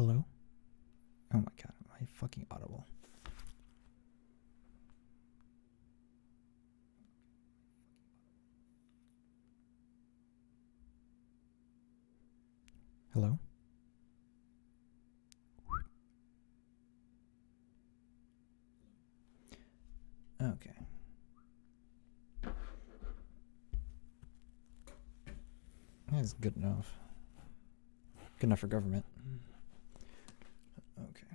Hello? Oh my god, am I fucking audible? Hello? Okay. That's good enough. Good enough for government. Okay.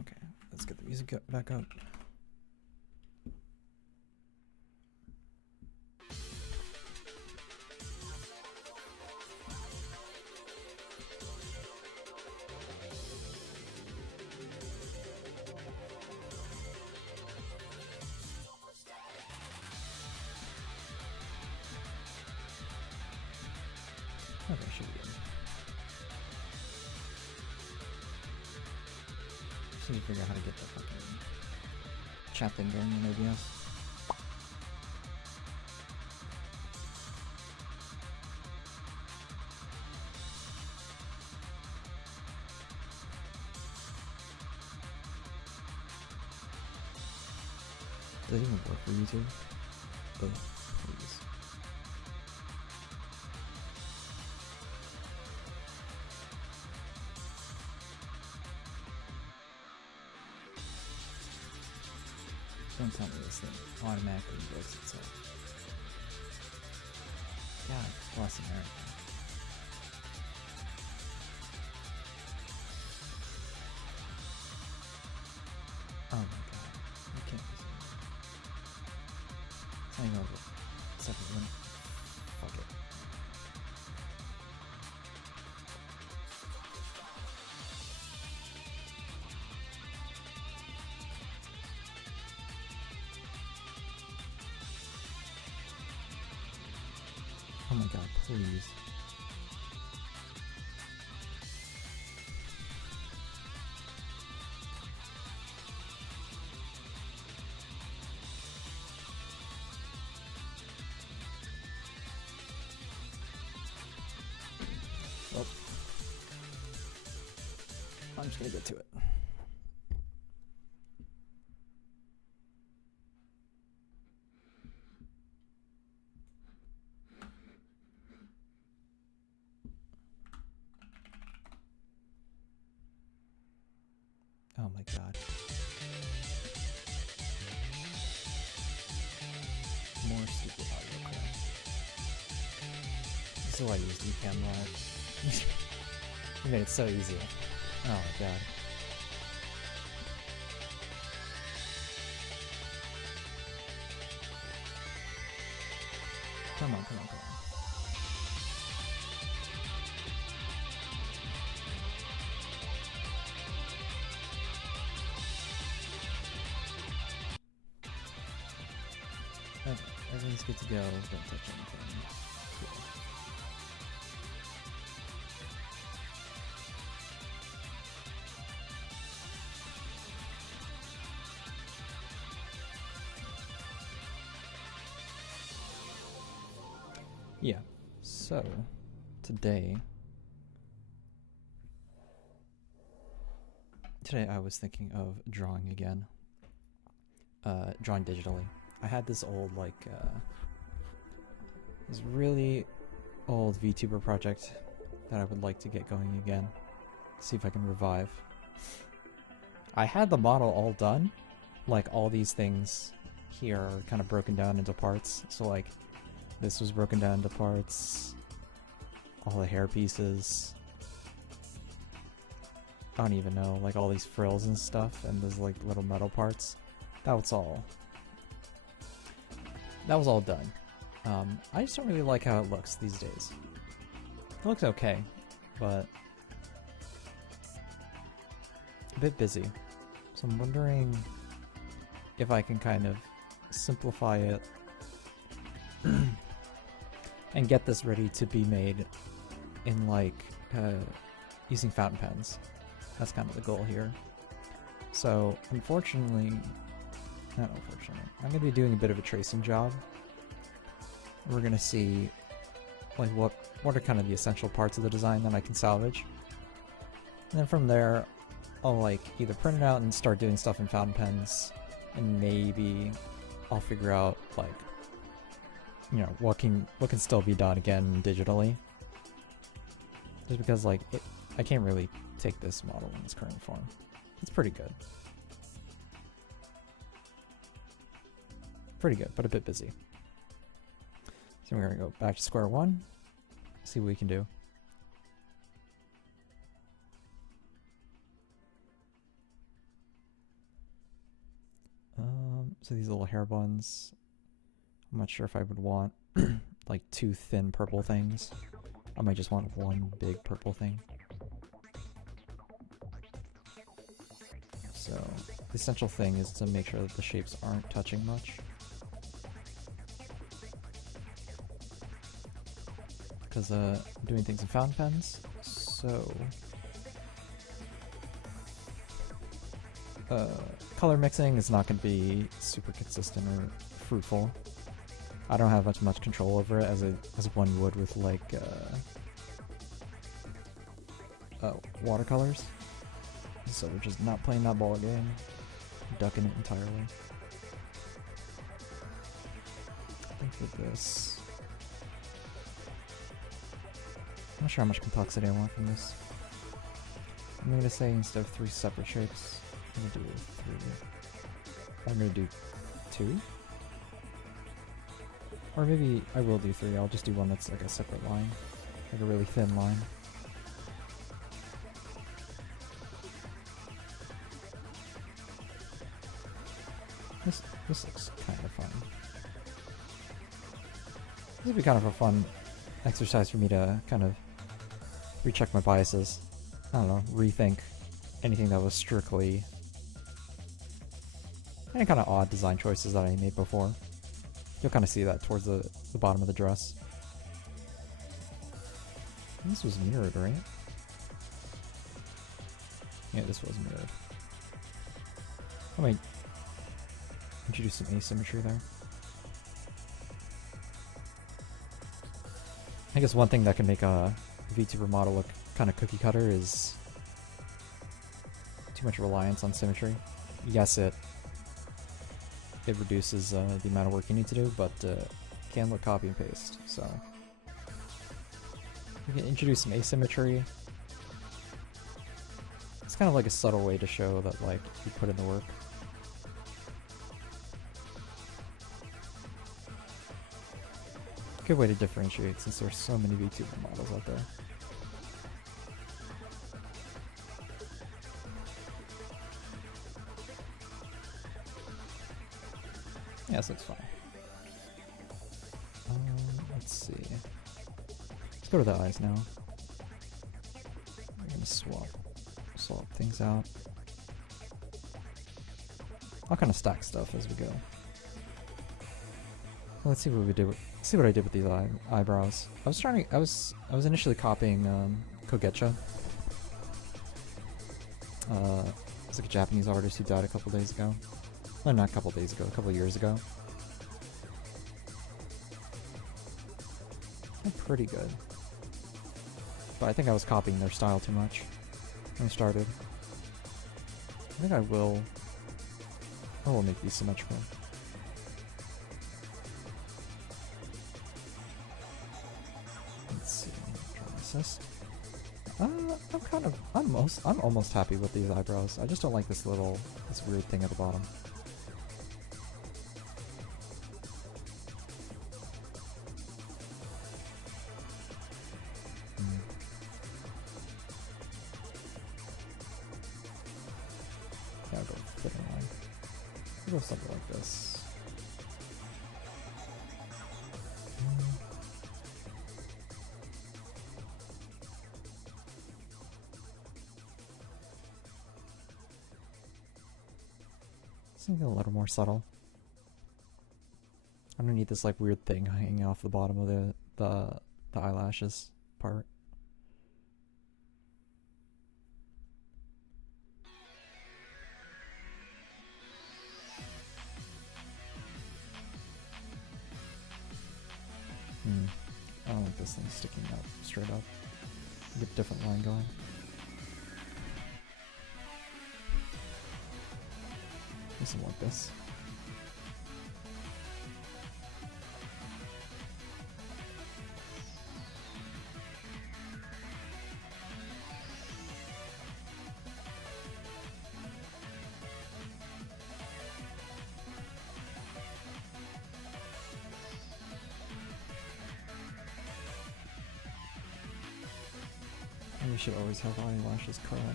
Okay, let's get the music back up. Okay, should be good. Just need to figure out how to get the fucking chat thing going in OBS. Does it even work for YouTube? Oh, please. Don't tell me this thing automatically breaks itself. God bless America. Oh my god. You can't be serious. It's not even over. Second one. Fuck it. Oh my god, please. Well, I'm just gonna get to it. Oh my god. More stupid audio crap. This is why I use Dcam Live. You made it so easy. Oh my god. Come on, come on, come on. Okay, everything's good to go. Don't touch anything. Cool. Yeah, so today I was thinking of drawing again. Drawing digitally. I had this old, this really old VTuber project that I would like to get going again. See if I can revive. I had the model all done. Like, all these things here are kind of broken down into parts. So, like, this was broken down into parts. All the hair pieces. I don't even know, like all these frills and stuff, and those like little metal parts. That was all done. I just don't really like how it looks these days. It looks okay, but a bit busy. So I'm wondering if I can kind of simplify it and get this ready to be made in like using fountain pens. That's kind of the goal here. So unfortunately, not unfortunately, I'm going to be doing a bit of a tracing job. We're gonna see like what are kind of the essential parts of the design that I can salvage. And then from there, I'll like either print it out and start doing stuff in fountain pens, and maybe I'll figure out like, you know, what can still be done again digitally. Just because like I can't really take this model in its current form. It's pretty good. Pretty good, but a bit busy. So we're gonna go back to square one, see what we can do. So these little hair buns, I'm not sure if I would want like two thin purple things. I might just want one big purple thing. So the essential thing is to make sure that the shapes aren't touching much. Because I'm doing things in fountain pens, so color mixing is not going to be super consistent or fruitful. I don't have much control over it as one would with like watercolors. So we're just not playing that ball game, ducking it entirely. I think for this, I'm not sure how much complexity I want from this. I'm going to say instead of 3 separate shapes, I'm going to do 3. I'm going to do 2? Or maybe I will do 3, I'll just do one that's like a separate line. Like a really thin line. This looks kind of fun. This would be kind of a fun exercise for me to kind of recheck my biases. I don't know, rethink anything that was strictly any kind of odd design choices that I made before. You'll kind of see that towards the bottom of the dress. This was mirrored, right? Yeah, this was mirrored. I might introduce some asymmetry there. I guess one thing that can make a VTuber model look kind of cookie cutter is too much reliance on symmetry. Yes, it reduces the amount of work you need to do, but can look copy and paste. So you can introduce some asymmetry. It's kind of like a subtle way to show that like you put in the work. Good way to differentiate since there's so many VTuber models out there. Yeah, this looks fine. Let's see. Let's go to the eyes now. We're gonna swap things out. I'll kind of stack stuff as we go. Let's see what we did. See what I did with these eyebrows. I was initially copying Kogetcha. It's like a Japanese artist who died a couple days ago. Well, not a couple days ago, a couple years ago. They're pretty good. But I think I was copying their style too much when I started. I think I will make these symmetrical. Let's see, try this. I'm almost happy with these eyebrows. I just don't like this weird thing at the bottom. Yeah, I'll go thinner line. I'll go something like this. Something a little more subtle. I don't need this like weird thing hanging off the bottom of the eyelashes part. I don't like this thing sticking out straight up. Get a different line going. Something like this. And we should always have eyelashes curling up.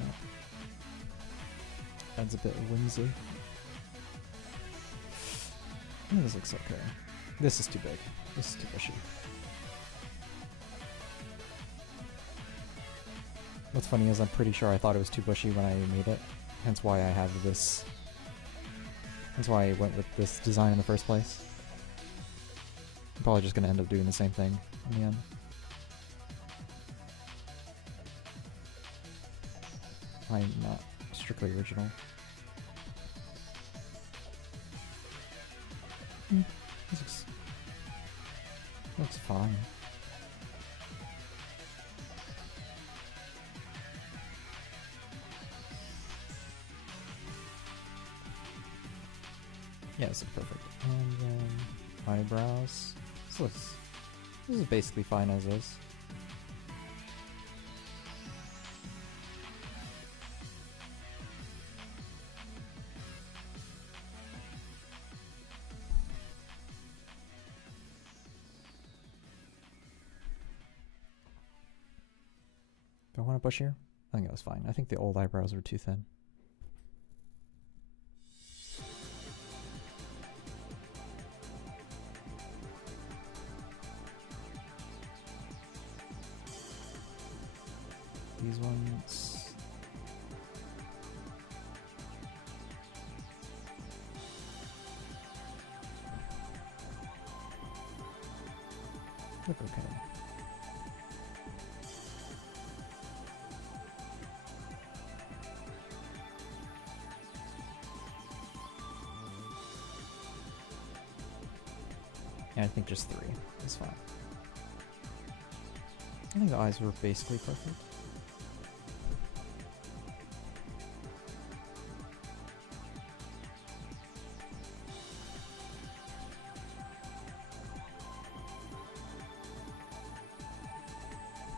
Adds a bit of whimsy. This looks okay. This is too big. This is too bushy. What's funny is I'm pretty sure I thought it was too bushy when I made it. Hence why I have this. Hence why I went with this design in the first place. I'm probably just going to end up doing the same thing in the end. I'm not strictly original. This looks fine. Yeah, this looks perfect. And then eyebrows. This is basically fine as is. Do I want a bushier? I think that was fine. I think the old eyebrows were too thin. These ones. Look okay. Yeah, I think just 3 is fine. I think the eyes were basically perfect.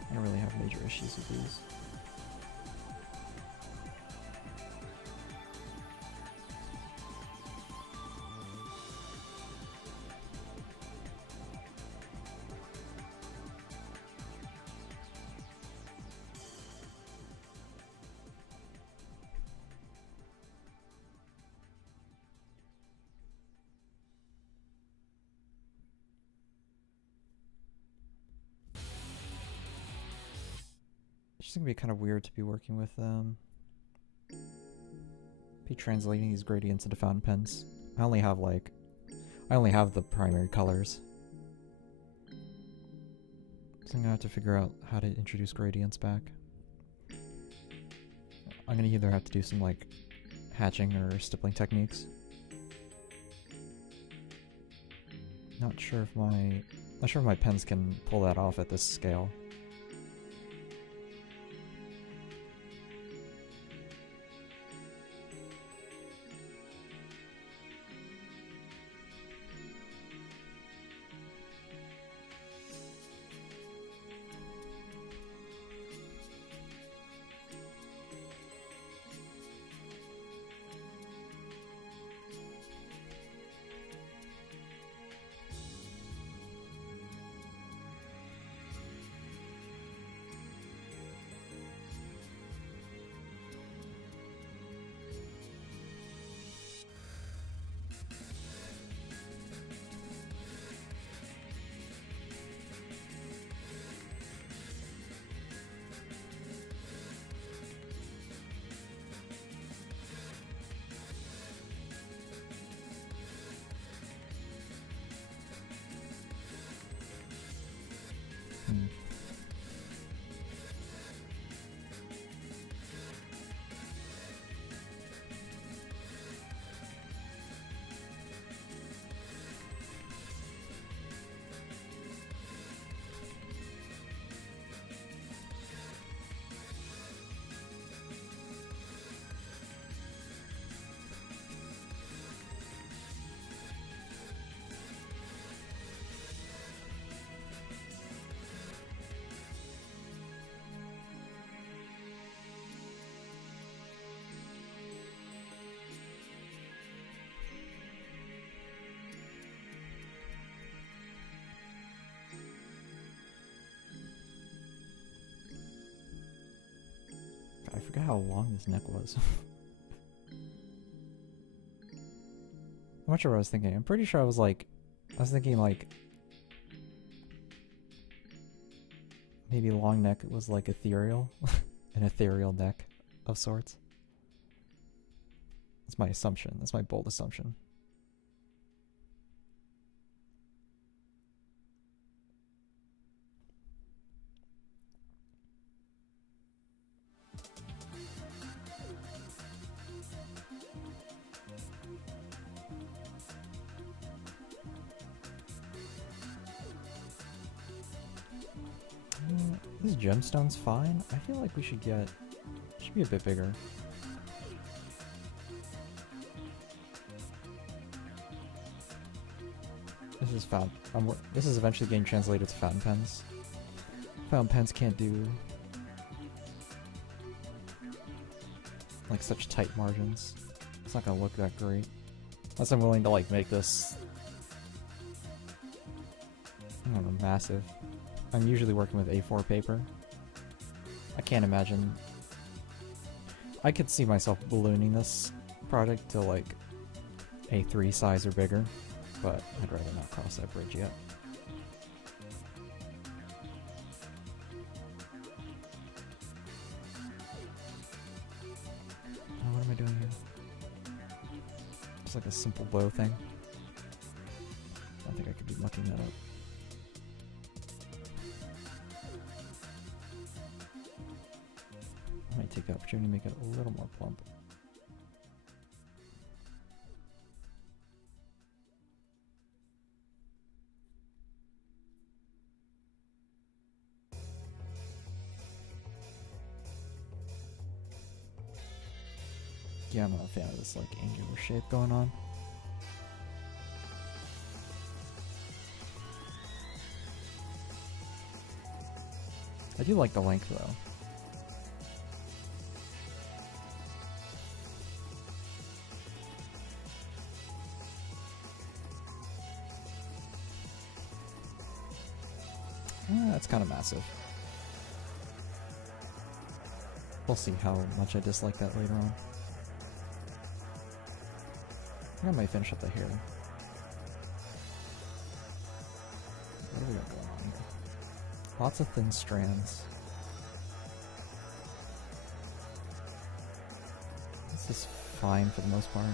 I don't really have major issues with these. It's just gonna be kind of weird to be working with be translating these gradients into fountain pens. I only have the primary colors. So I'm gonna have to figure out how to introduce gradients back. I'm gonna either have to do some like hatching or stippling techniques. Not sure if my pens can pull that off at this scale. forgot how long this neck was. I'm not sure what I was thinking. I'm pretty sure I was thinking like maybe long neck was like ethereal, an ethereal neck of sorts. That's my assumption. That's my bold assumption. This gemstone's fine. I feel like we should be a bit bigger. This is eventually getting translated to fountain pens. Fountain pens can't do like such tight margins. It's not gonna look that great. Unless I'm willing to like make this, I don't know, massive. I'm usually working with A4 paper. I can't imagine. I could see myself ballooning this project to like A3 size or bigger, but I'd rather not cross that bridge yet. Oh, what am I doing here? Just like a simple bow thing. I think I could be mucking that up. I might take the opportunity to make it a little more plump. Yeah, I'm not a fan of this like angular shape going on. I do like the length though. That's kind of massive. We'll see how much I dislike that later on. I think I might finish up the hair. What do we got going on here? Lots of thin strands. This is fine for the most part.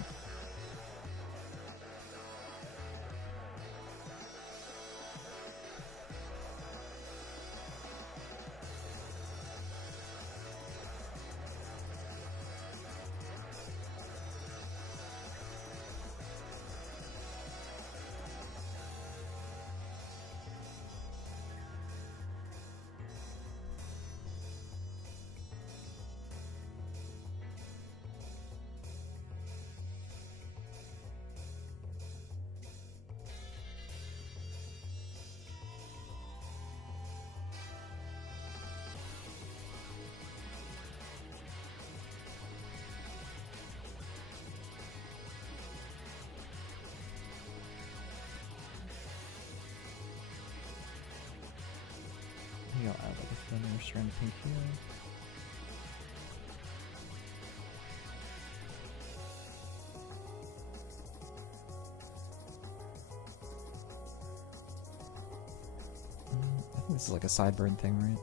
Maybe I'll add like a thinner strand of pink here. I think this is like a sideburn thing, right?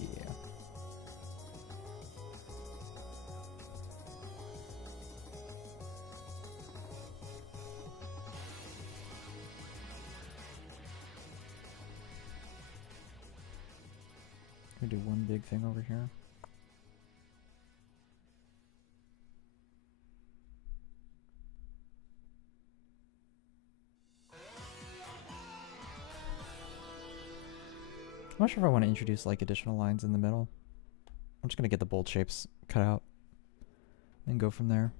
Yeah. Gonna do one big thing over here. I'm not sure if I want to introduce like additional lines in the middle. I'm just gonna get the bold shapes cut out and go from there.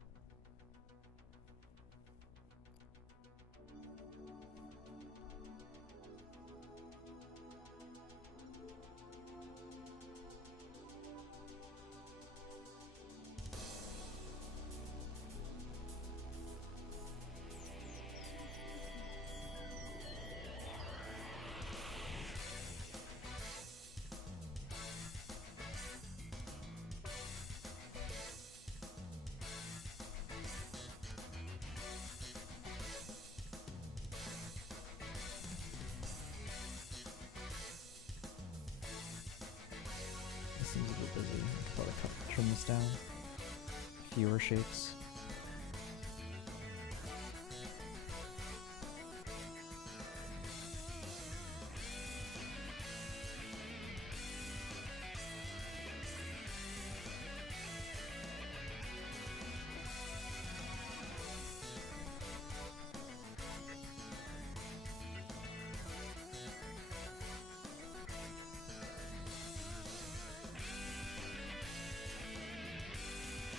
seems a bit busy. I could probably trim this down. Fewer shapes.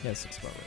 Yeah, this looks about right.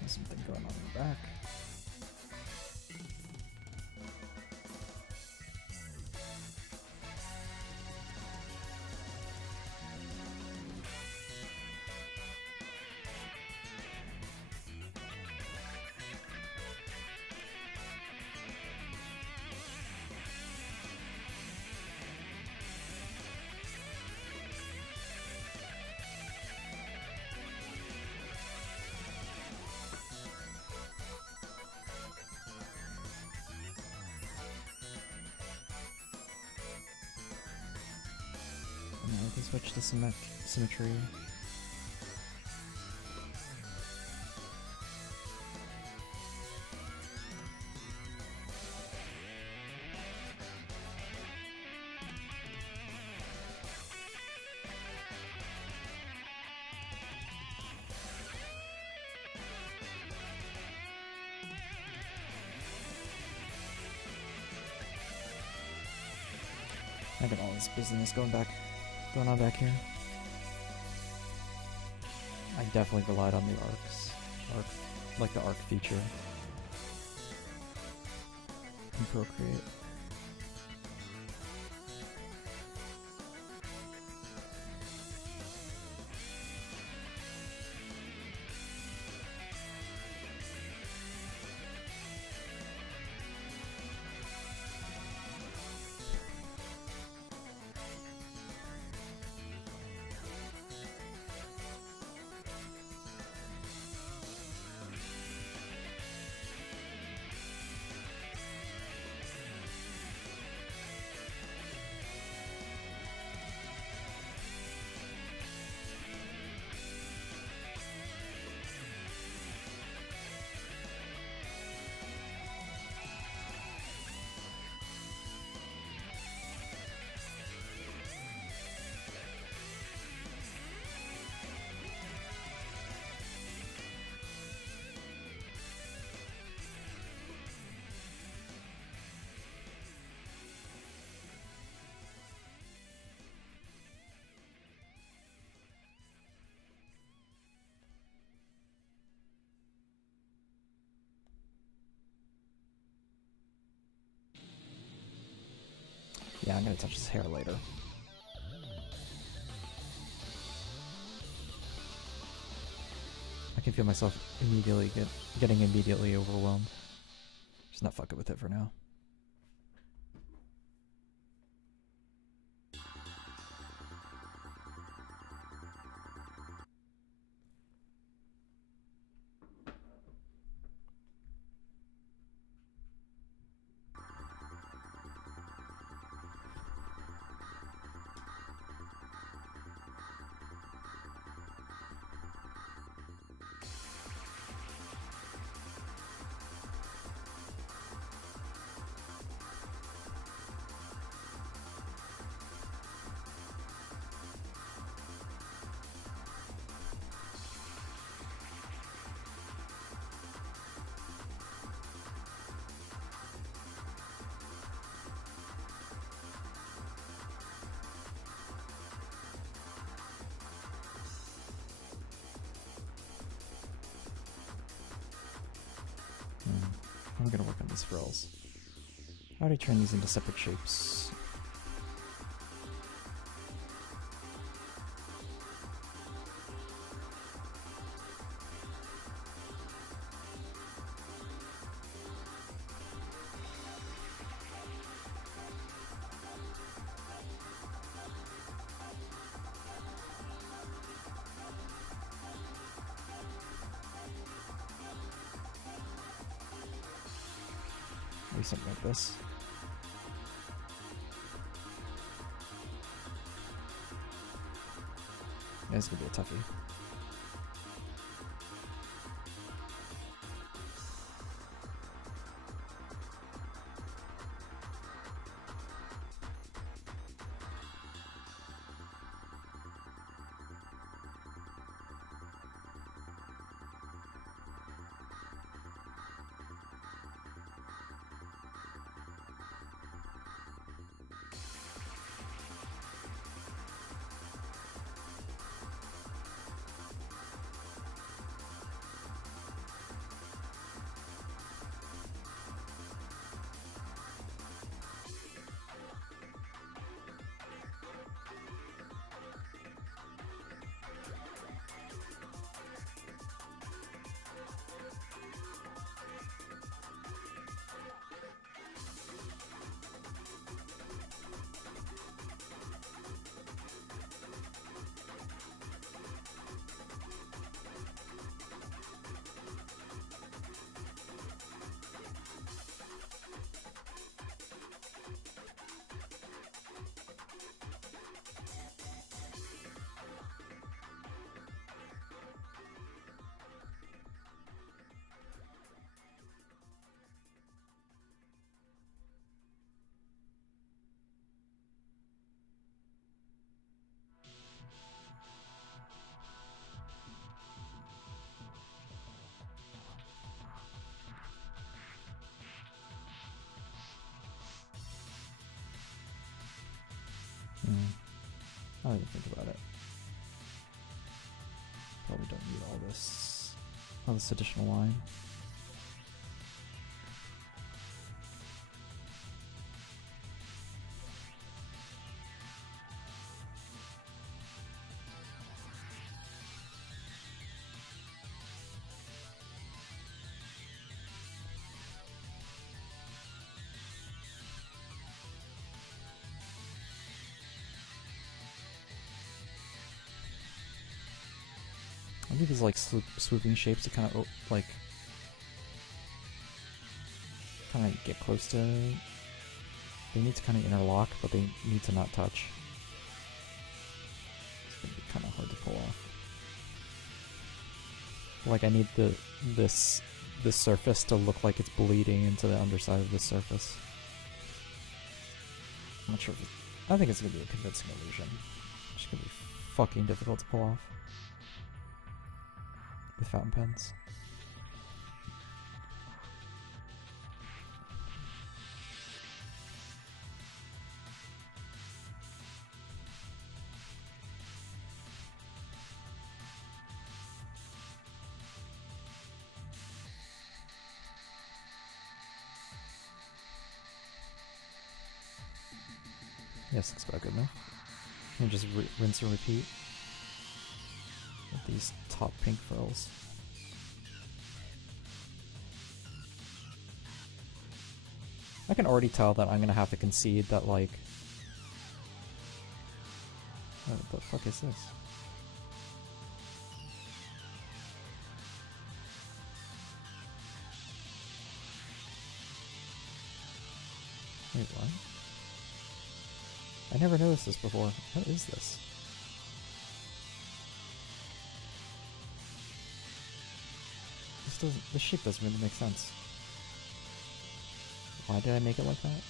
There's something going on in the back. Now we can switch to symmetry. I got all this business going on back here. I definitely relied on the like the arc feature in Procreate. Yeah, I'm gonna touch his hair later. I can feel myself immediately getting immediately overwhelmed. Just not fucking with it for now. I'm gonna work on these frills. How do I turn these into separate shapes? Maybe something like this. Yeah, this is gonna be a toughie. I'll even think about it. Probably don't need all this additional line. I think these like swooping shapes to kind of like get close to. They need to kind of interlock, but they need to not touch. It's gonna be kind of hard to pull off. Like I need this surface to look like it's bleeding into the underside of this surface. I'm not sure if I think it's gonna be a convincing illusion. It's just gonna be fucking difficult to pull off with fountain pens. Yes, looks about good enough. And just rinse and repeat with these top pink frills. I can already tell that I'm gonna have to concede that, like, what the fuck is this? Wait, what? I never noticed this before. What is this? This shape doesn't really make sense. Why did I make it like that?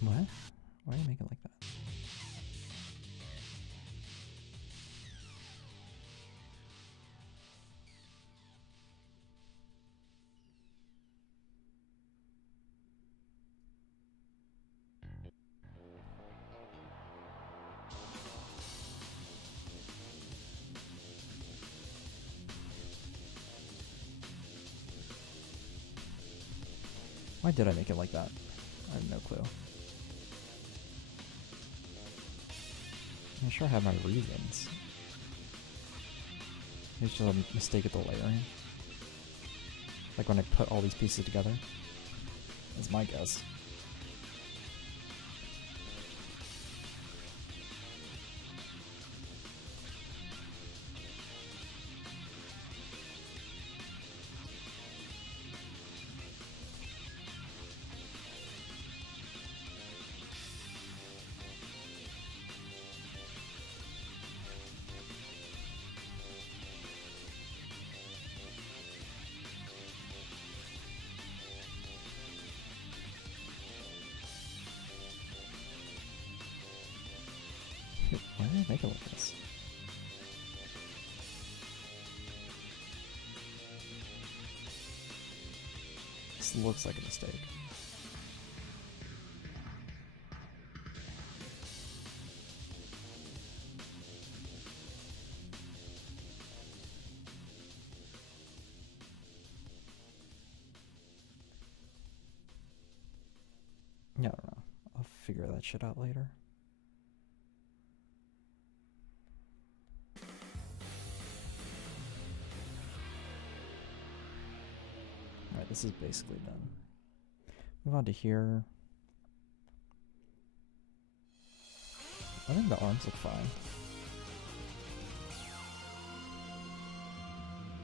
What? Why do you make it like that? Why did I make it like that? I have no clue. I'm sure I have my reasons. It's just a mistake at the layering. Like when I put all these pieces together. That's my guess. Why did I make it like this? This looks like a mistake. Yeah, I don't know. I'll figure that shit out later. Alright, this is basically done. Move on to here. I think the arms look fine.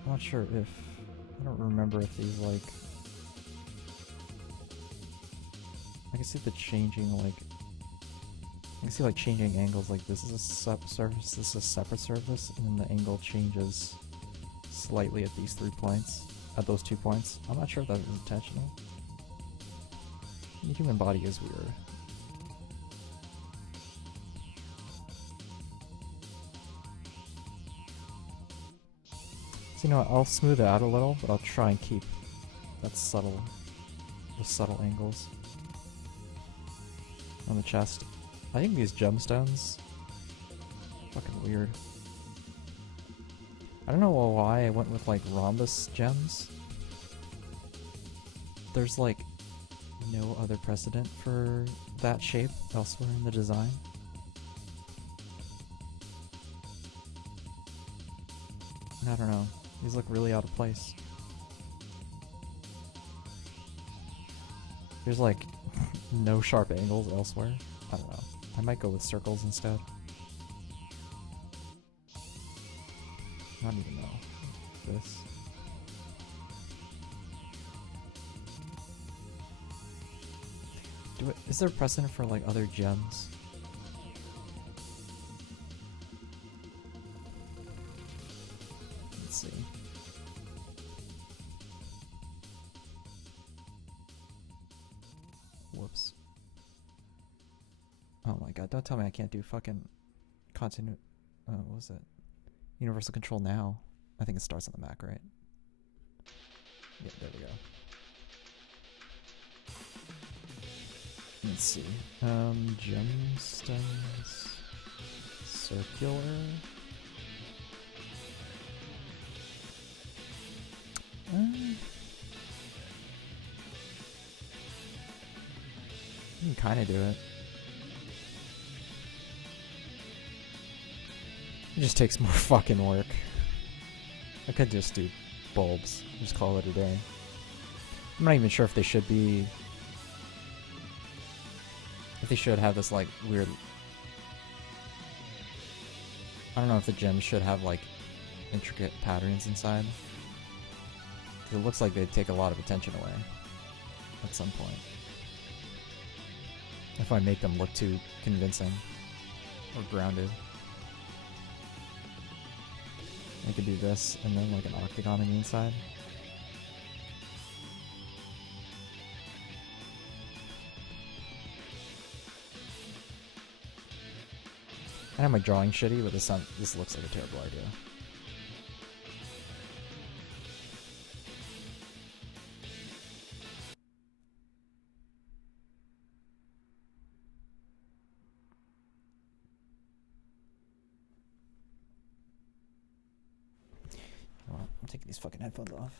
I'm not sure if... I don't remember if these, like... I can see the changing, like... I can see, like, changing angles, like this is a surface, this is a separate surface, and then the angle changes slightly at these 3 points. At those 2 points. I'm not sure if that is intentional. The human body is weird. So you know what, I'll smooth it out a little, but I'll try and keep that subtle, the subtle angles on the chest. I think these gemstones, fucking weird. I don't know why I went with like rhombus gems. There's like no other precedent for that shape elsewhere in the design. I don't know. These look really out of place. There's like no sharp angles elsewhere. I don't know. I might go with circles instead. I don't even know. This. Is there precedent for like other gems? Let's see. Whoops. Oh my god, don't tell me I can't do fucking what was it? Universal control now. I think it starts on the Mac, right? Yeah, there we go. Let's see. Gemstones. Circular. You can kind of do it. It just takes more fucking work. I could just do bulbs. Just call it a day. I'm not even sure if they should be... If they should have this, like, weird... I don't know if the gems should have, like, intricate patterns inside. It looks like they'd take a lot of attention away. At some point. If I make them look too convincing. Or grounded. I could do this, and then like an octagon on the inside. I know my drawing shitty, but this looks like a terrible idea. Well, I'm taking these fucking headphones off.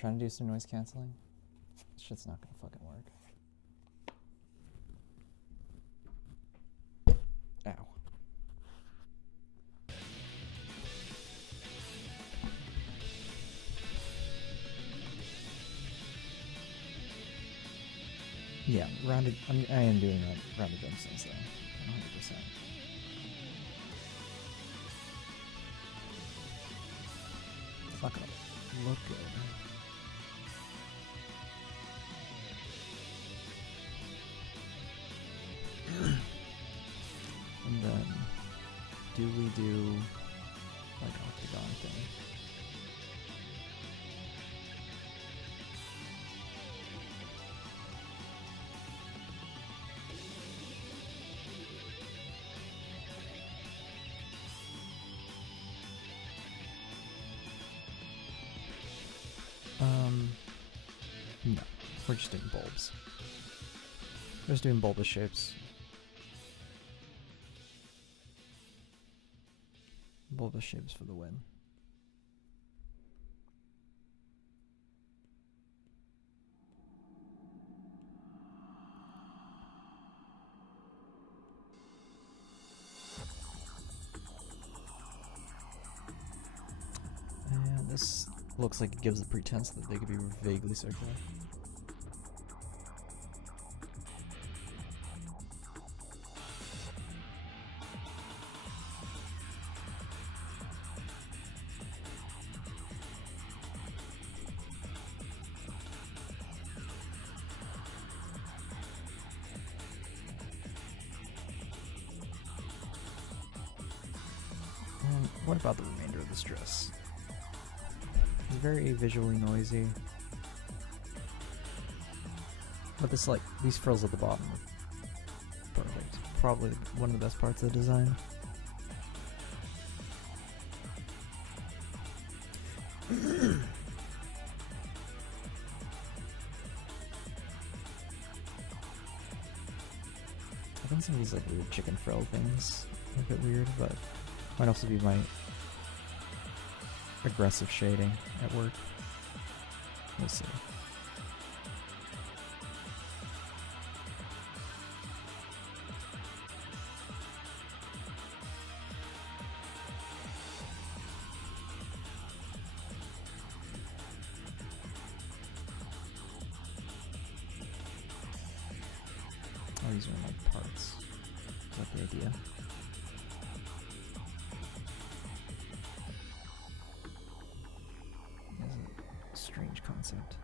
Trying to do some noise canceling. This shit's not gonna fucking work. Ow. Yeah, rounded. I am doing rounded gemstones though, 100%. It's not gonna look good. And then, do we do like octagon thing? No, we're just doing bulbs. We're just doing bulbous shapes. Bulbous shapes for the win. And this looks like it gives the pretense that they could be vaguely circular. And what about the remainder of this dress? It's very visually noisy. But this, like, these frills at the bottom are perfect. Probably one of the best parts of the design. I think some of these like weird chicken frill things are a bit weird, but might also be my aggressive shading at work. We'll see. Oh, these are like parts. Is that the idea? That's a strange concept.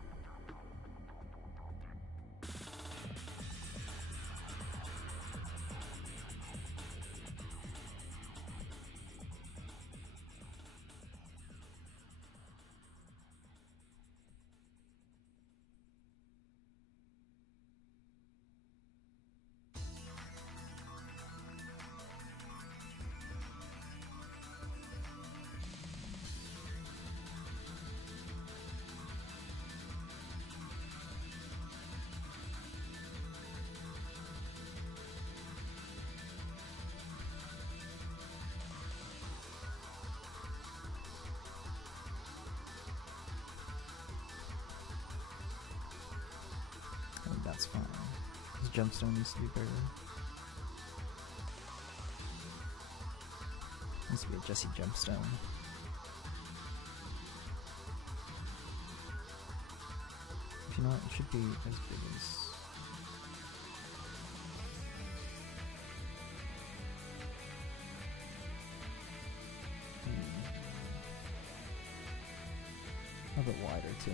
I think that's fine. This gemstone needs to be bigger. Needs to be a Jesse gemstone. If you know what, it should be as big as... A bit wider too.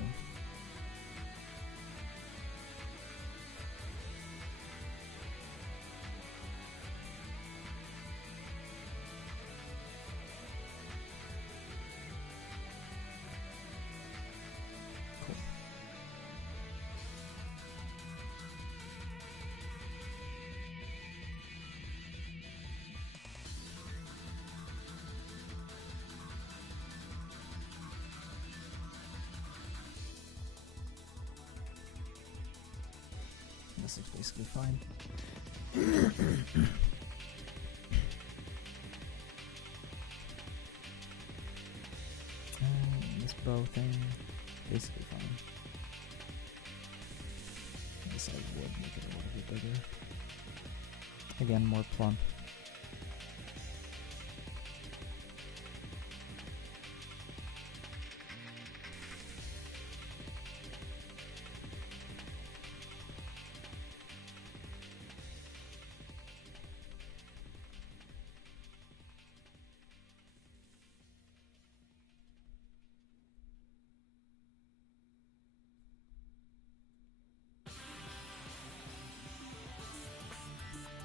Cool. This looks basically fine. This bow thing. basically fine. I guess I would make it a little bit bigger. Again, more plump.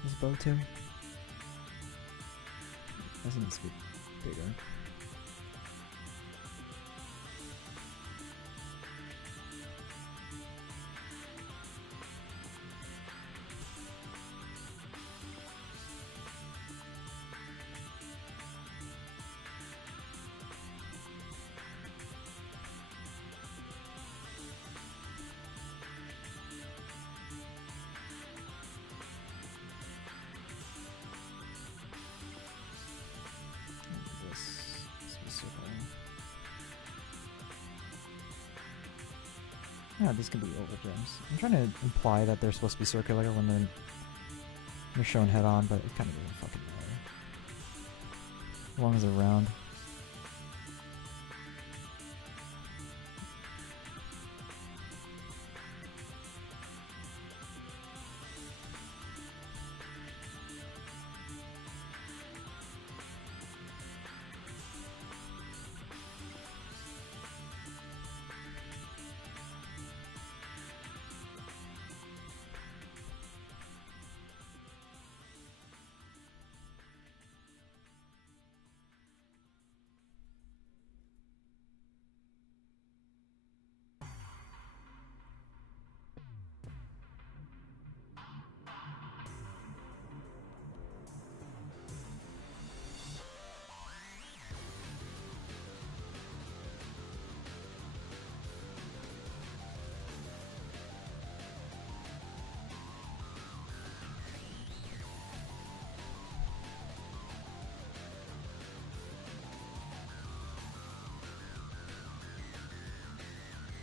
This bow too? This needs to be bigger. Yeah, this can be oval gems. I'm trying to imply that they're supposed to be circular when they're shown head on, but it kind of doesn't fucking matter. As long as they're round.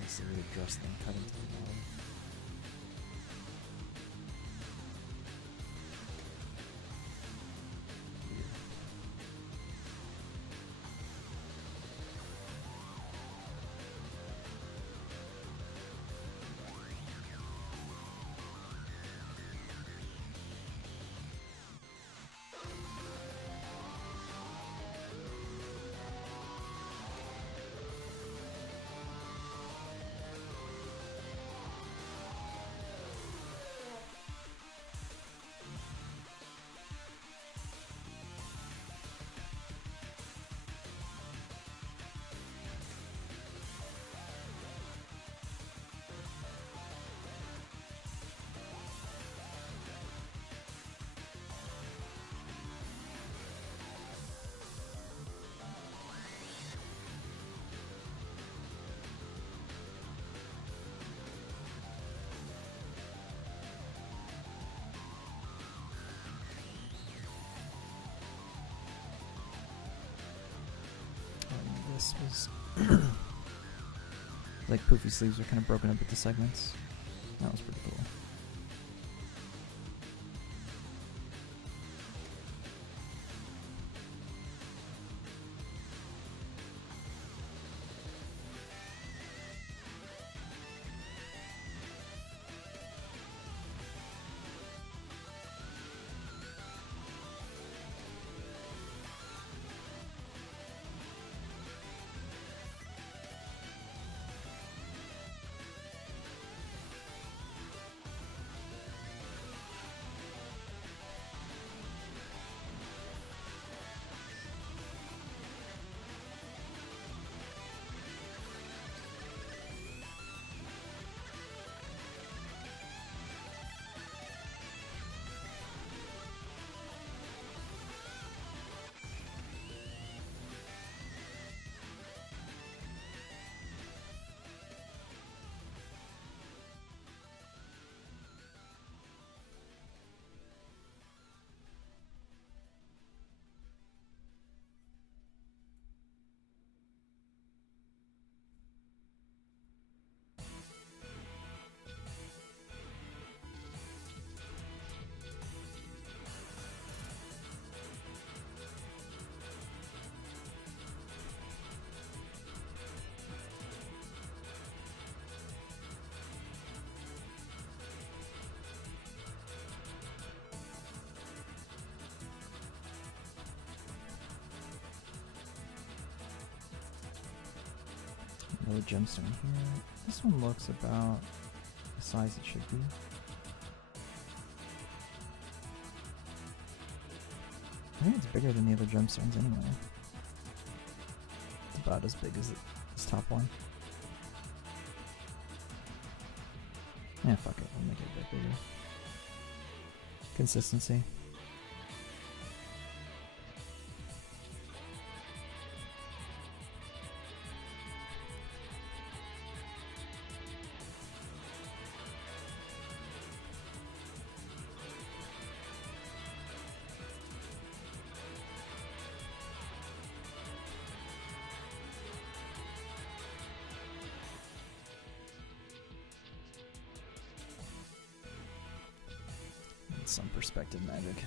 Let's readjust them, cut into the bottom. This was like poofy sleeves are kind of broken up into segments. That was pretty cool. another gemstone here. This one looks about the size it should be. I think it's bigger than the other gemstones anyway. It's about as big as this top one. Yeah, fuck it. We'll make it a bit bigger. Consistency. Some perspective magic.